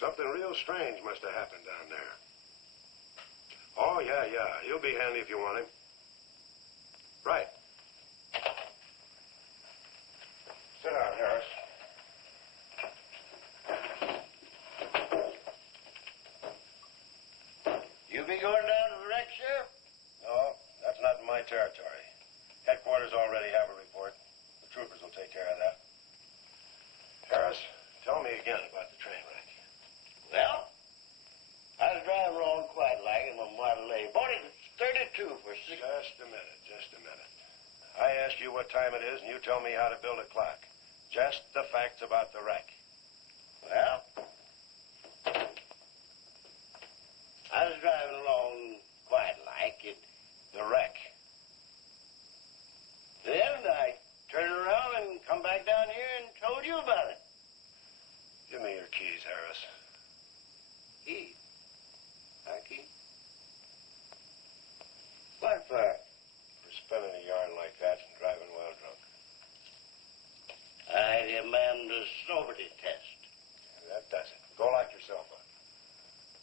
Something real strange must have happened down there. Oh, yeah. He'll be handy if you want him. Right. Sit down, Harris. You be going down to the wreck, Sheriff? No, that's not in my territory. Headquarters already have a report. The troopers will take care of that. Harris, tell me again about the train wreck. Well, I was driving along quite like in my Model A. Bought it at 32 for $6. Just a minute. I ask you what time it is, and you tell me how to build a clock. Just the facts about the wreck. Well, I was driving along quite like it. The wreck. Then I turned around and come back down here and told you about it. Harris. Keith. Hi, Keith. What for? For spinning a yarn like that and driving while drunk. I demand a sobriety test. That does it. Go lock yourself up.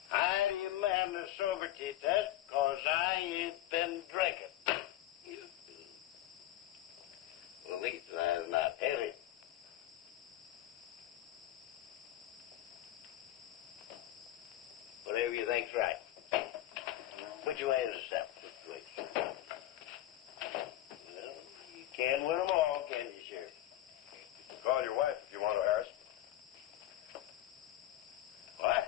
I demand a sobriety test because I ain't been drinking. Well, at least I'm not heavy. Whatever you think's right. Which way is the step? Which way? Well, you can't win them all, can you, Sheriff? Call your wife if you want to, Harris. Why?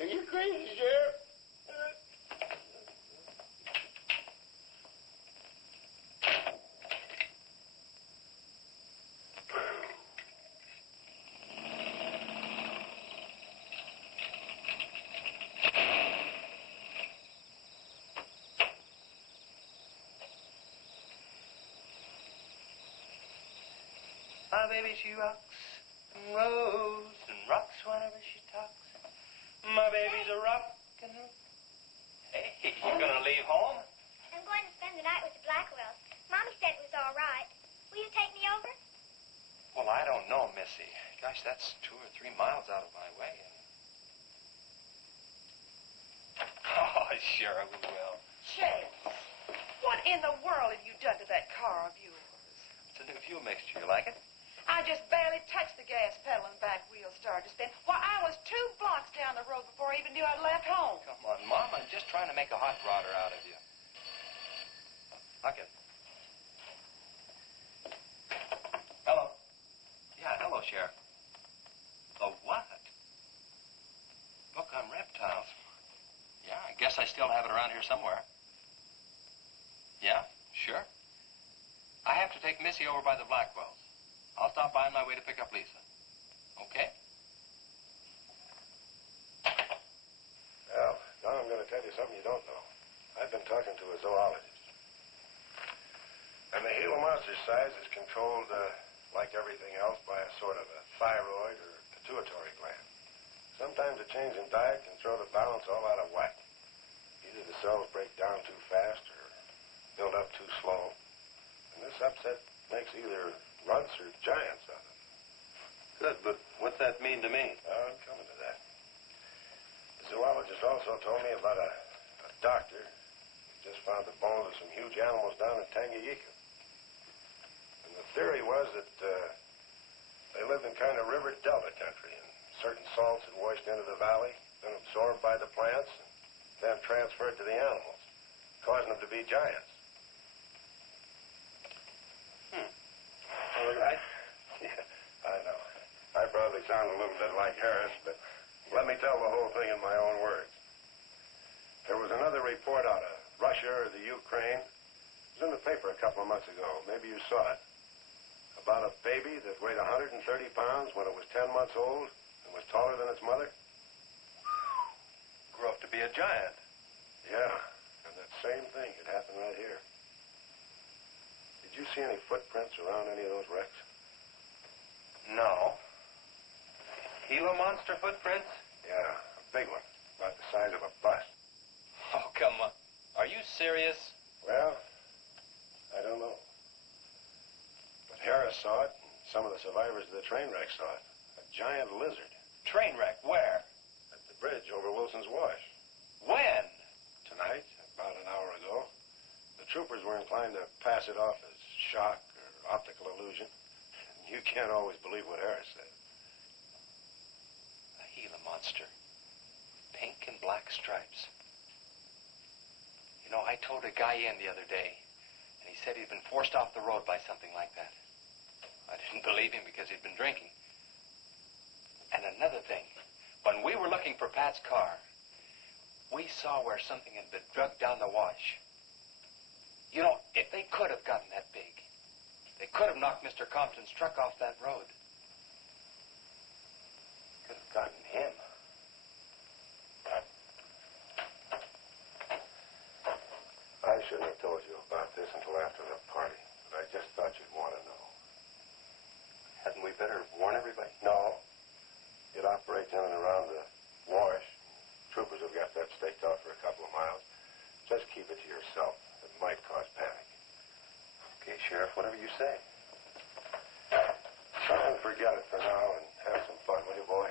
Are you crazy, Sheriff? My baby, she rocks and rolls and rocks whenever she talks. My baby's a rockin'. Hey, you gonna leave home? I'm going to spend the night with the Blackwells. Mommy said it was all right. Will you take me over? Well, I don't know, Missy. Gosh, that's 2 or 3 miles out of my way. Oh, sure we will. Chase, what in the world have you done to that car of yours? It's a new fuel mixture. You like it? I just barely touched the gas pedal and back wheel started to spin. Why, I was 2 blocks down the road before I even knew I'd left home. Come on, Mom. I'm just trying to make a hot rodder out of you. Look it. Hello. Yeah, hello, Sheriff. A what? Book on reptiles. Yeah, I guess I still have it around here somewhere. Yeah, sure. I have to take Missy over by the Blackwells. I'll stop by on my way to pick up Lisa. Okay? Well, now I'm going to tell you something you don't know. I've been talking to a zoologist. And the Gila Monster's size is controlled, like everything else, by a sort of a thyroid or pituitary gland. Sometimes a change in diet can throw the balance all out of whack. Either the cells break down too fast or build up too slow. And this upset makes either runts or giants of them. Good, but what's that mean to me? I'm coming to that. The zoologist also told me about a doctor who just found the bones of some huge animals down in Tanganyika. And the theory was that they lived in kind of river delta country, and certain salts had washed into the valley, been absorbed by the plants, and then transferred to the animals, causing them to be giants. Well, yeah, I know. I probably sound a little bit like Harris, but let me tell the whole thing in my own words. There was another report out of Russia or the Ukraine. It was in the paper a couple of months ago. Maybe you saw it. About a baby that weighed 130 pounds when it was 10 months old and was taller than its mother. Grew up to be a giant. Yeah, and that same thing could happen right here. Did you see any footprints around any of those wrecks? No. Gila Monster footprints? Yeah, a big one, about the size of a bus. Oh, come on. Are you serious? Well, I don't know. But Harris saw it, and some of the survivors of the train wreck saw it. A giant lizard. Train wreck? Where? At the bridge over Wilson's Wash. When? Tonight, about an hour ago. The troopers were inclined to pass it off as shock or optical illusion. You can't always believe what Harris said. A Gila Monster. Pink and black stripes. You know, I towed a guy in the other day, and he said he'd been forced off the road by something like that. I didn't believe him because he'd been drinking. And another thing, when we were looking for Pat's car, we saw where something had been drugged down the wash. You know, if they could have gotten that big, they could have knocked Mr. Compton's truck off that road. Could have gotten him. I shouldn't have told you about this until after the party, but I just thought you'd want to know. Hadn't we better warn everybody? No. you say. Try and forget it for now and have some fun, will you, boy?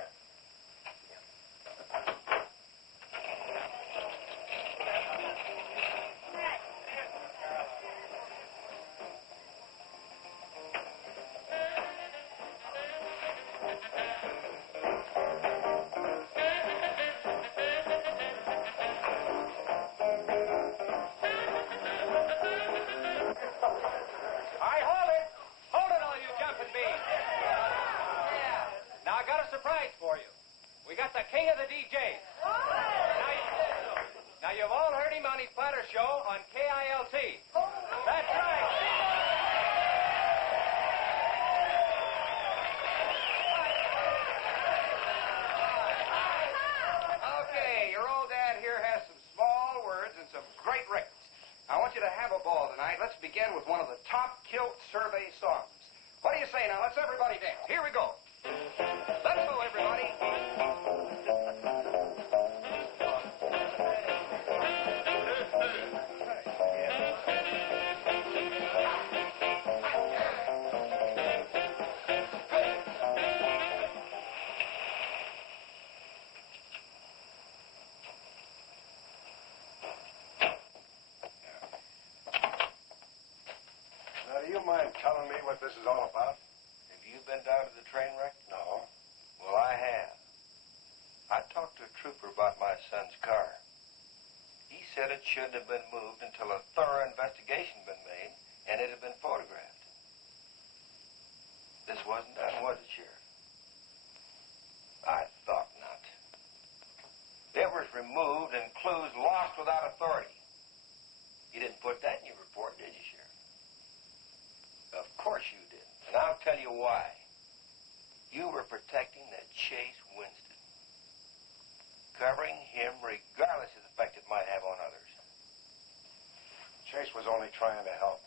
Surprise for you. We got the king of the DJs. Now you've all heard him on his platter show on KILT. That's right. Okay, your old dad here has some small words and some great records. I want you to have a ball tonight. Let's begin with one of the top kilt survey songs. What do you say now? Let's everybody dance. Here we go. Let's go, everybody. Now, do you mind telling me what this is all about? Have you been down to the train wreck? No. Well, I have. I talked to a trooper about my son's car. He said it shouldn't have been moved until a thorough investigation had been made and it had been photographed. This wasn't done, was it, Sheriff? I thought not. It was removed and clues lost without authority. You didn't put that in your report, did you, Sheriff? Of course you didn't. And I'll tell you why. You were protecting that Chase Winston. Covering him regardless of the effect it might have on others. Chase was only trying to help.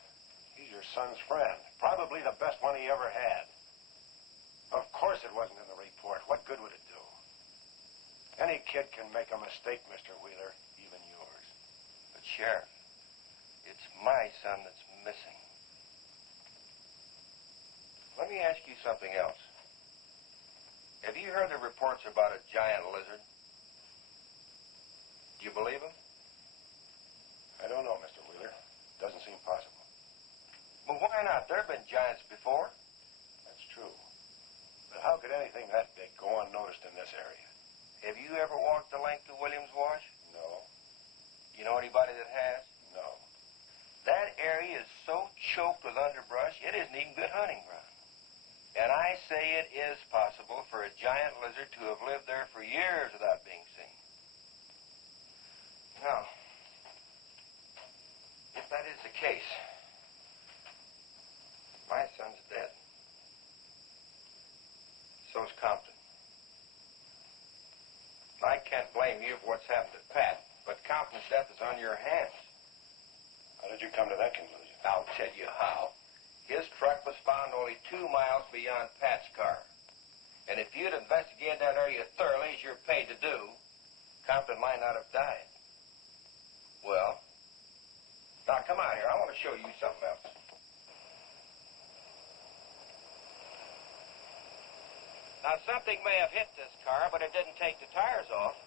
He's your son's friend. Probably the best one he ever had. Of course it wasn't in the report. What good would it do? Any kid can make a mistake, Mr. Wheeler, even yours. But, Sheriff, it's my son that's missing. Let me ask you something else. Have you heard the reports about a giant lizard? Do you believe them? I don't know, Mr. Wheeler. Doesn't seem possible. Well, why not? There have been giants before. That's true. But how could anything that big go unnoticed in this area? Have you ever walked the length of Williams Wash? No. You know anybody that has? No. That area is so choked with underbrush, it isn't even good hunting ground. And I say it is possible for a giant lizard to have lived there for years without being seen. Now, if that is the case, my son's dead. So's Compton. I can't blame you for what's happened to Pat, but Compton's death is on your hands. How did you come to that conclusion? I'll tell you how. His truck was found only 2 miles beyond Pat's car. And if you'd investigated that area thoroughly, as you're paid to do, Compton might not have died. Well, now come out here. I want to show you something else. Now, something may have hit this car, but it didn't take the tires off.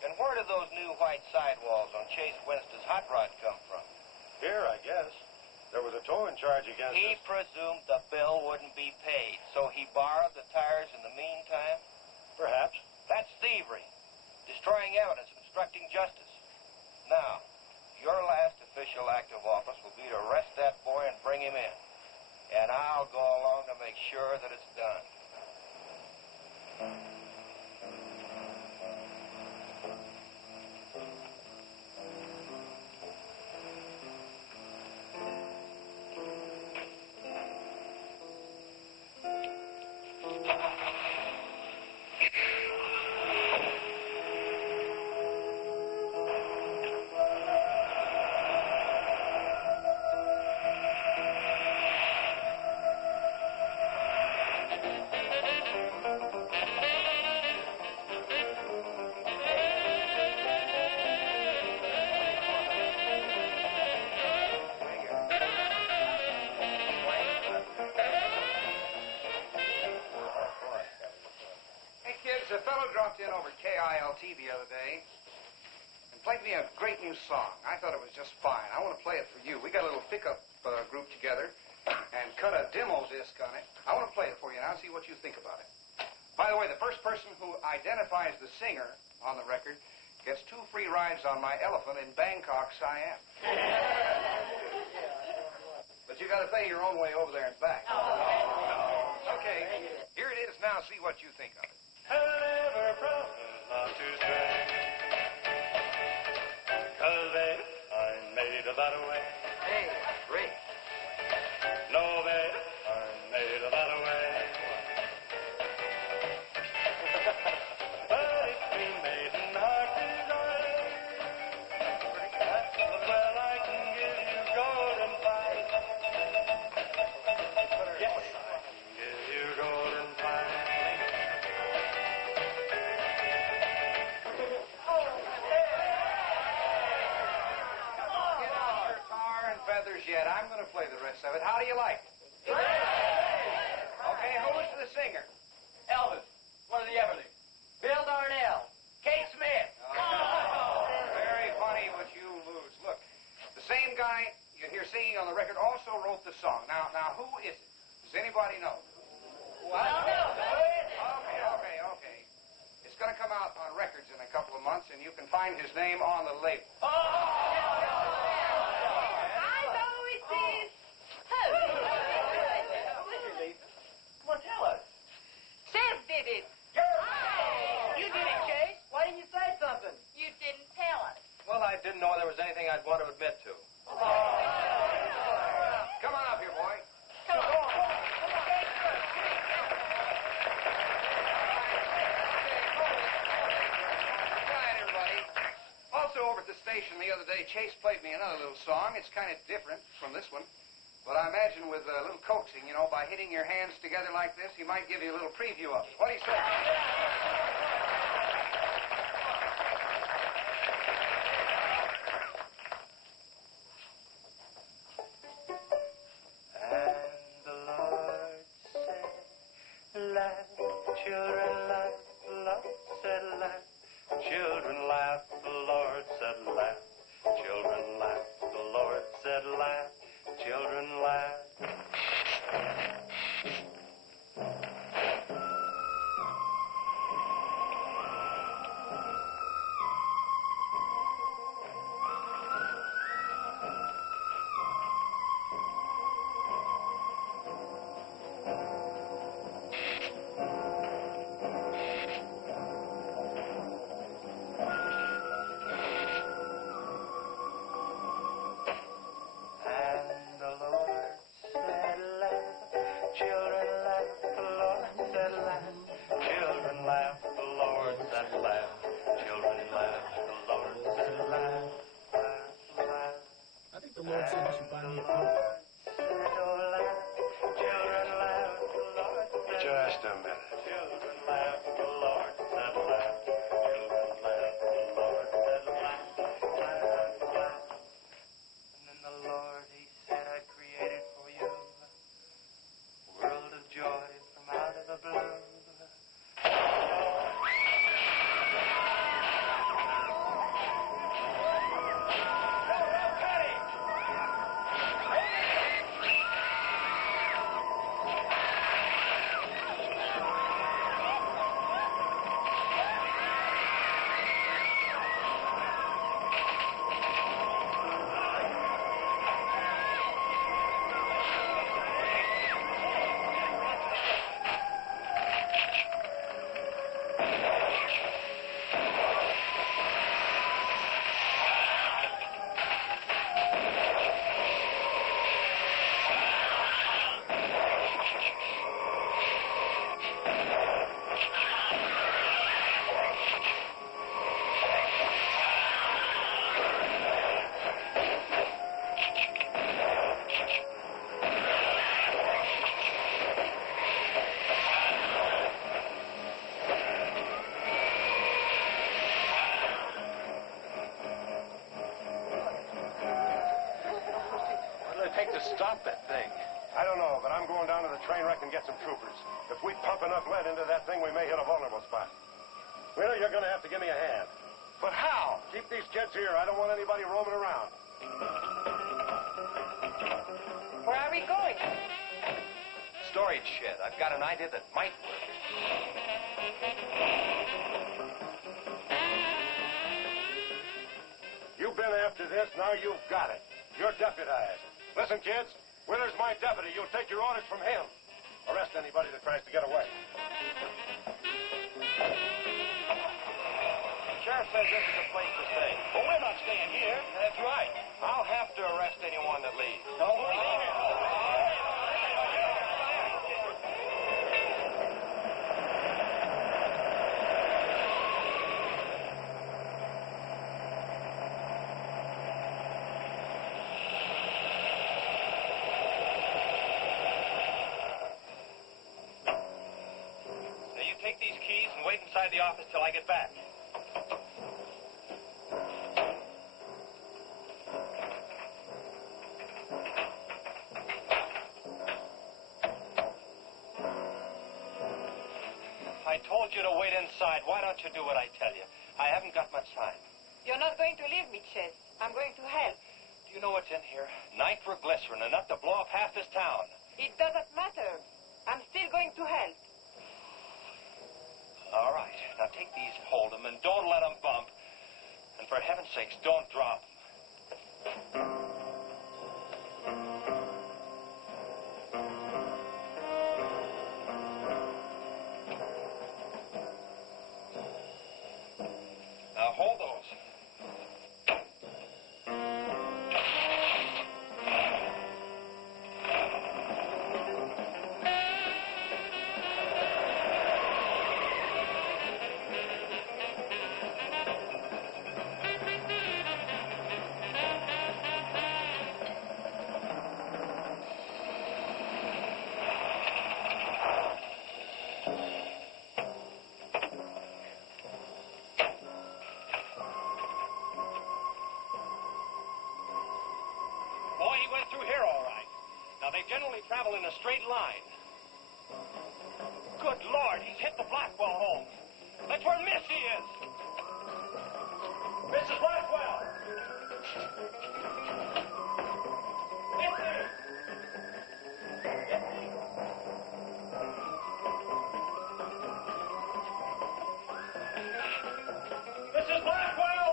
And where did those new white sidewalls on Chase Winston's hot rod come from? Here, I guess. There was a towing charge against He us. presumed the bill wouldn't be paid, so he borrowed the tires in the meantime? Perhaps. That's thievery, destroying evidence, obstructing justice. Now, your last official act of office will be to arrest that boy and bring him in. And I'll go along to make sure that it's done. a fellow dropped in over KILT the other day and played me a great new song. I thought it was just fine. I want to play it for you. We got a little pickup group together and cut a demo disc on it. I want to play it for you now and see what you think about it. By the way, the first person who identifies the singer on the record gets 2 free rides on my elephant in Bangkok, Siam. But you got to pay your own way over there and back. Okay, here it is now. See what you think of it. Never promise not to stray, 'cause babe, I'm made that way. Hey, Ray. No, babe, I'm made that way. But it's been made in heart desire. Well, I can give you golden fire. Yes, I can give you golden fire. Feathers yet. I'm going to play the rest of it. How do you like it? Okay, who was the singer? Elvis, one of the Everlys. Bill Darnell. Kate Smith. Very funny, but you lose. Look, the same guy you hear singing on the record also wrote the song. Now, who is it? Does anybody know? What? Okay. It's going to come out on records in a couple of months, and you can find his name on the label. Well, tell us. Chef did it. You did it, Chase. Why didn't you say something? You didn't tell us. Well, I didn't know there was anything I'd want to admit to. Come on up here, boy. Come on. Right, everybody. Also, over at the station the other day, Chase played me another little song. It's kind of different from this one. But I imagine with a little coaxing, you know, by hitting your hands together like this, he might give you a little preview of it. What do you say? And the Lord said, laugh, children, laugh. The Lord said, laugh, children, laugh. The Lord said, laugh, children, laugh. The Lord said, laugh, children, laugh. Just a minute. Children laugh, the Lord said laugh. Children laugh, the Lord said laugh. Laugh, laugh. And then the Lord, he said, I created for you a world of joy from out of the blue. Take to stop that thing? I don't know, but I'm going down to the train wreck and get some troopers. If we pump enough lead into that thing, we may hit a vulnerable spot. these kids here. I don't want anybody roaming around. Where are we going? Storage shed. I've got an idea that might work. You've been after this, now you've got it. You're deputized. Listen, kids, Wheeler's my deputy. You'll take your orders from him. Arrest anybody that tries to get away. The sheriff says this is a place to stay. Well, we're not staying here. That's right. I'll have to arrest anyone that leaves. Don't leave here. Now, you take these keys and wait inside the office till I get back. I told you to wait inside. Why don't you do what I tell you? I haven't got much time. You're not going to leave me, Ches. I'm going to help. Do you know what's in here? Nitroglycerin, enough to blow up half this town. It doesn't matter. I'm still going to help. All right. Now take these, hold them, and don't let them bump. And for heaven's sakes, don't drop them. Now hold those. Boy, he went through here all right. Now, they generally travel in a straight line. Good Lord, he's hit the Blackwell home. That's where Missy is. Mrs. Blackwell! Missy! Mrs. Blackwell!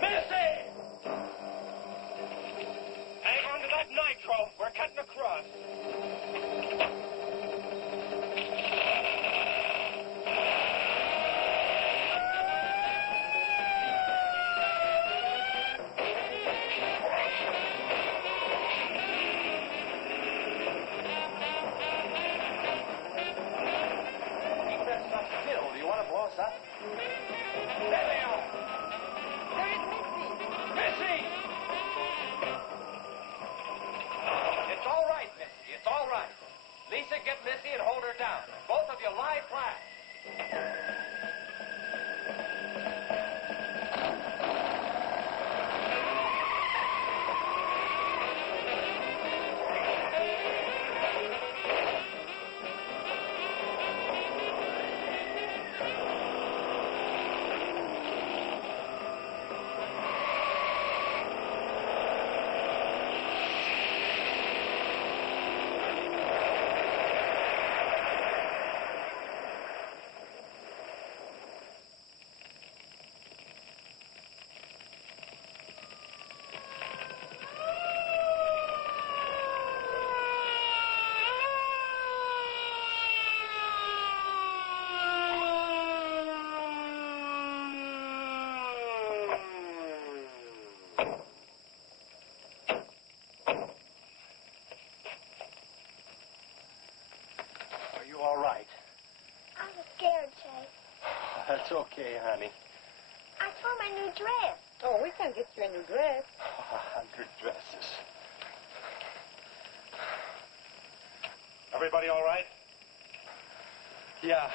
Missy! Hang on to that nitro. We're cutting across. Keep that stuff still. Do you want to blow us up? There they are. There is Missy. Missy! It's all right, Missy. It's all right. Lisa, get Missy and hold her down. Both of you lie flat. Are you all right? I was scared, Chase. That's okay, honey. I saw my new dress. Oh, we can get you a new dress. 100 dresses. Everybody all right? Yeah.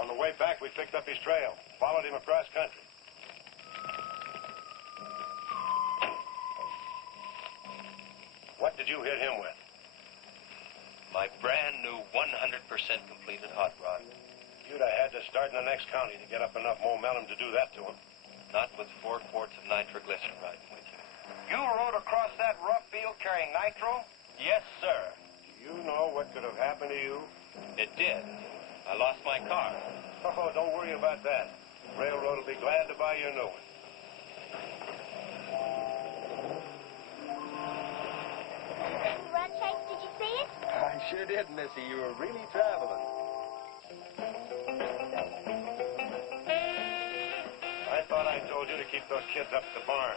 On the way back, we picked up his trail, followed him across country. What did you hit him with? My brand new 100% completed hot rod. You'd have had to start in the next county to get up enough momentum to do that to him. Not with 4 quarts of nitroglycerin riding with you. You rode across that rough field carrying nitro? Yes, sir. Do you know what could have happened to you? It did. I lost my car. Oh, don't worry about that. Railroad will be glad to buy you a new one. Run, Chase, did you see it? I sure did, Missy. You were really traveling. I thought I told you to keep those kids up at the barn.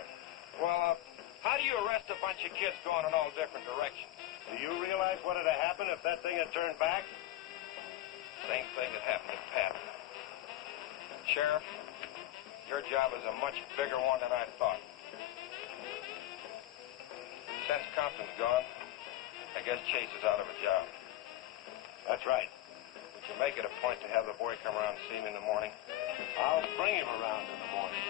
Well, how do you arrest a bunch of kids going in all different directions? Do you realize what would have happened if that thing had turned back? Same thing that happened to Pat. Sheriff, your job is a much bigger one than I thought. Since Compton's gone, I guess Chase is out of a job. That's right. Would you make it a point to have the boy come around and see me in the morning? I'll bring him around in the morning.